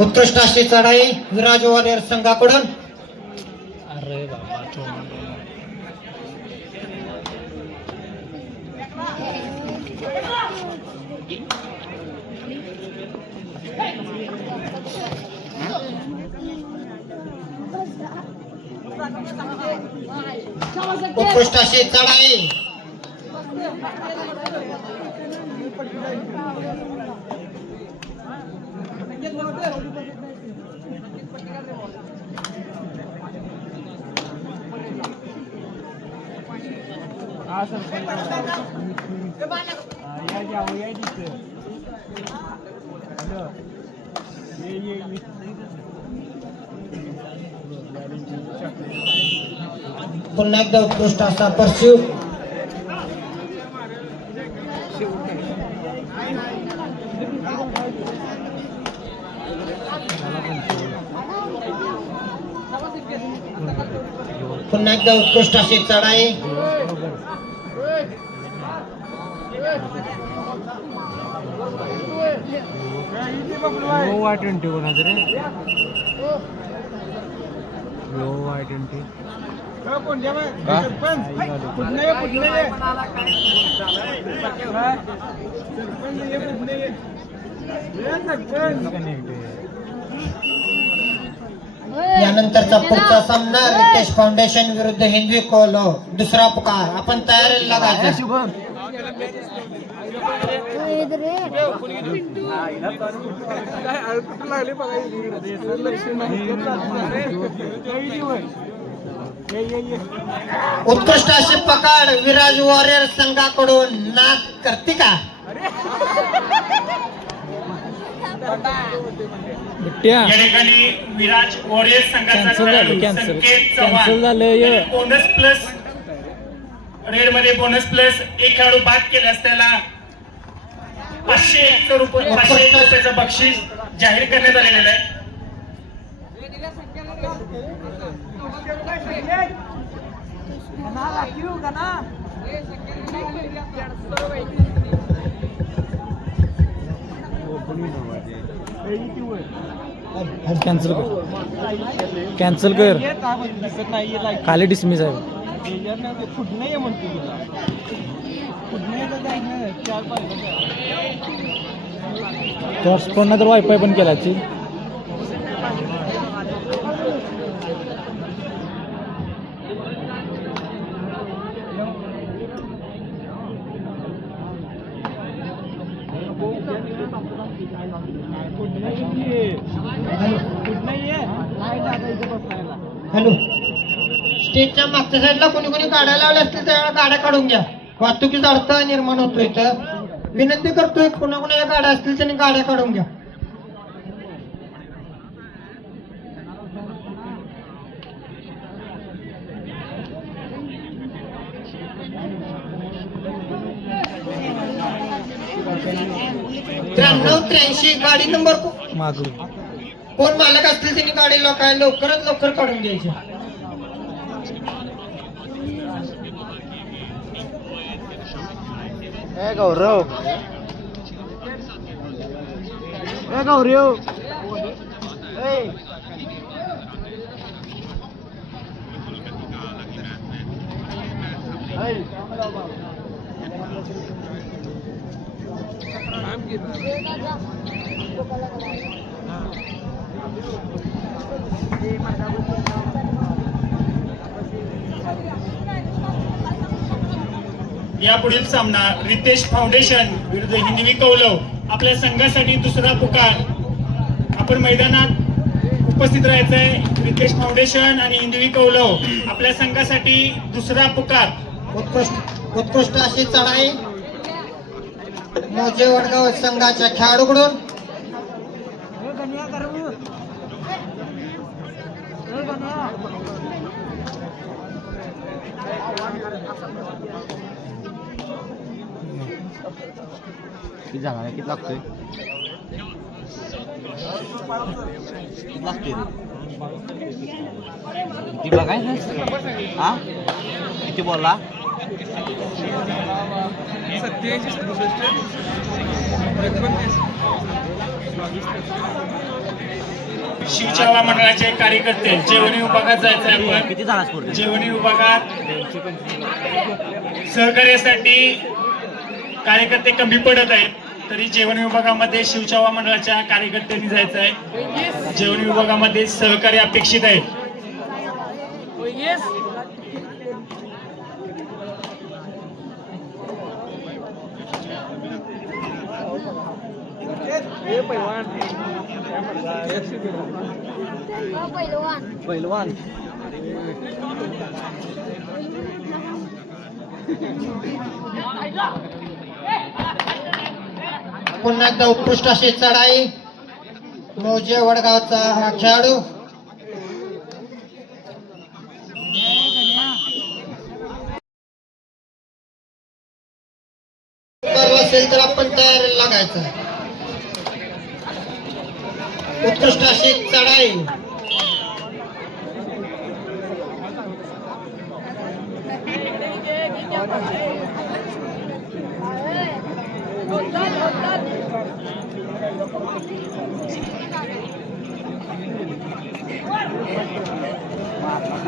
उत्कृष्ट अशी चढाई विराज वॉरियर संघाकडून. अरे बाबा उत्कृष्ट अशी चढाई. पुन्हा एकदा उत्कृष्ट असा परस्यू. पुन्हा एकदा उत्कृष्ट अशी चढाई. Y20 कोणाचं रे? Y20 यानंतरचा पुढचा सामना रितेश फाउंडेशन विरुद्ध हिंदवी कोलो. दुसरा पुकार. आपण तयारीला लागायचं. उत्कृष्ट अशी पकड विराज वॉरियर संघाकडून. नाद करते का? या ठिकाणी विराज वॉरियर संघाचा संकेत चव्हाण बोनस प्लस रेड मध्ये बोनस प्लस एक खेळाडू बाद केल्यास त्याला 501 रुपयाचं बक्षीस जाहीर करण्यात आलेलं आहे. कॅन्सल कर खाली डिसमिस आहे. हॉटस्पॉट तर वायफाय पण केलाची. हॅलो, स्टेजच्या मागच्या साईडला कोणी कोणी गाड्या लावल्या असतील त्या गाड्या काढून घ्या. वाहतुकीचा अडथळा निर्माण होतोय. तर विनंती करतोय कोणाकोणा गाड्या असतील त्यांनी गाड्या काढून घ्या. त्र्याण्णव 83 गाडी नंबर. मागू कोण मालक असतील त्यांनी गाडी काय लवकरात लवकर काढून घ्यायची. गौरव गौरव यापुढील सामना रितेश फाउंडेशन विरुद्ध हिंदवी कौलव. आपल्या संघासाठी दुसरा पुकार. आपण मैदानात उपस्थित राहायचंय. रितेश फाउंडेशन आणि हिंदवी कौलव आपल्या संघासाठी दुसरा पुकार. उत्कृष्ट अशी चढाई मोजे वडगाव संघाच्या खेळाडूकडून. किती झाला किती लागतोय किती बघाय हा किती बोलला 87 शिवसेवा मंडळाचे कार्यकर्ते जेवणी विभागात जायचं आहे आपण. किती झाला स्कोर जेवणी विभागात सहकार्यासाठी कार्यकर्ते कमी पडत आहेत तरी जेवण विभागामध्ये शिवसेवा मंडळाच्या कार्यकर्त्यांनी जायचं आहे. जेवण विभागामध्ये सहकार्य अपेक्षित आहे. पहिलवान पुन्हा एकदा उत्कृष्ट अशी चढाई मौजे वडगावचा हा खेळाडू. असेल तर आपण तयारी लागायचं. उत्कृष्ट अशी चढाई.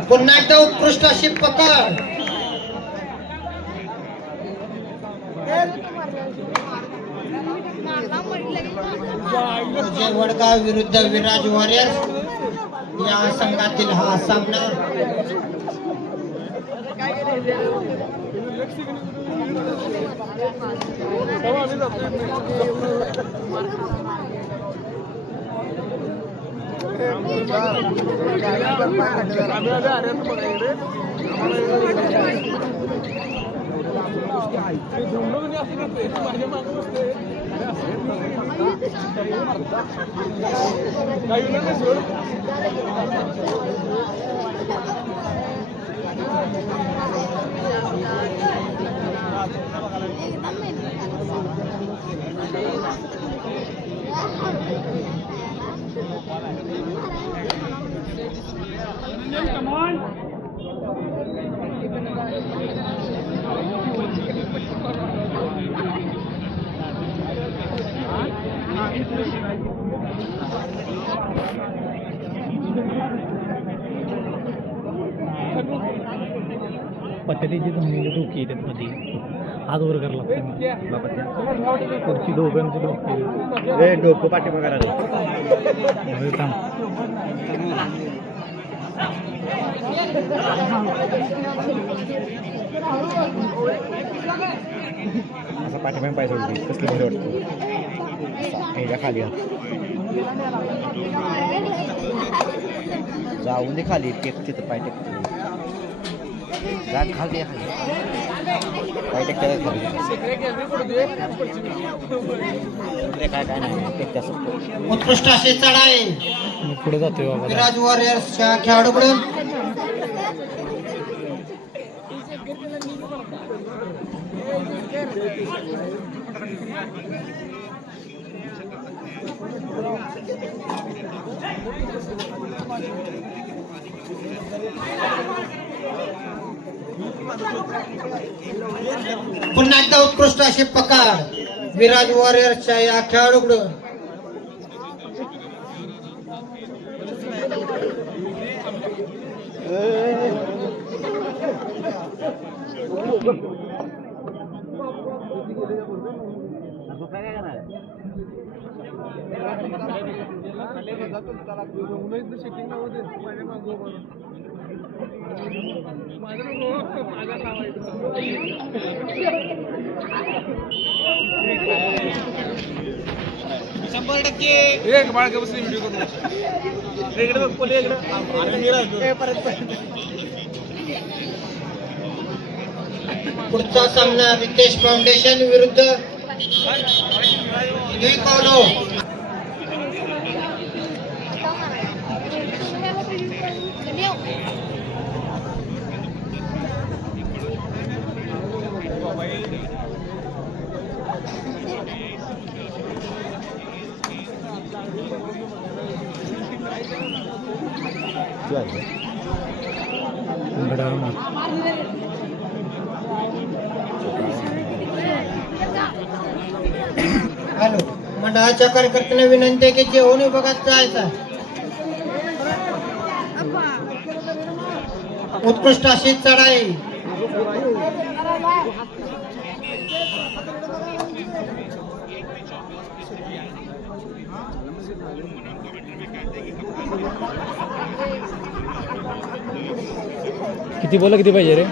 पुन्हा एकदा उत्कृष्ट अशी पकड. मौजे वडगाव विरुद्ध विराज वॉरियर्स या संघातील हा सामना. पत्त्याची जमलेली डोकी येतात मध्ये हात वर करायला लागते पुढची दोघांची डोकी डोकं पाठीमागे करायला असं पाठीमागे पाय सोडली कसली मध्ये वाटतं ह्याच्या खाली जाऊन दे खाली टेक तिथं पाय टेकतो खाली पाय टेकतात खाली काय काय नाही टेकतात. उत्कृष्ट अशी चढाई पुढे जातोय बाबा विराज वॉरियर्सच्या खेळाडूकडून. पुन्हा एकदा उत्कृष्ट अशी पकड विराज वॉरियर्सच्या या खेळाडूकडून. एक बाळ का बसली व्हिडिओ करून इकडे बघ पोले इकडे पुढचा सामना रितेश फाउंडेशन विरुद्ध कौलो. हॅलो, मंडळाच्या कार्यकर्त्यांना विनंती आहे की जेवण विभागात जायचं आहे. उत्कृष्ट अशी चढाई. किती बोला किती पाहिजे रे?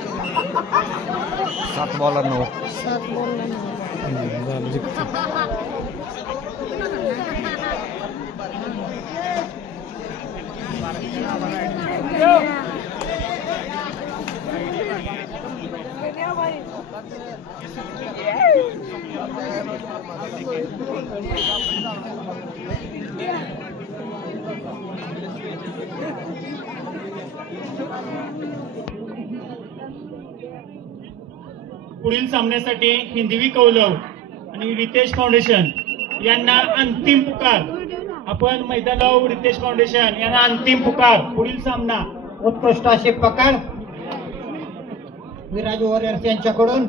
7 बॉलर 9. झालं जिंकतो. पुढील सामन्यासाठी हिंदवी कौलव आणि रितेश फाउंडेशन यांना अंतिम पुकार. आपण मैदानावर रितेश फाउंडेशन यांना अंतिम पुकार. पुढील सामना उत्कृष्ट अशी पकड विराज वॉरियर्स यांच्याकडून.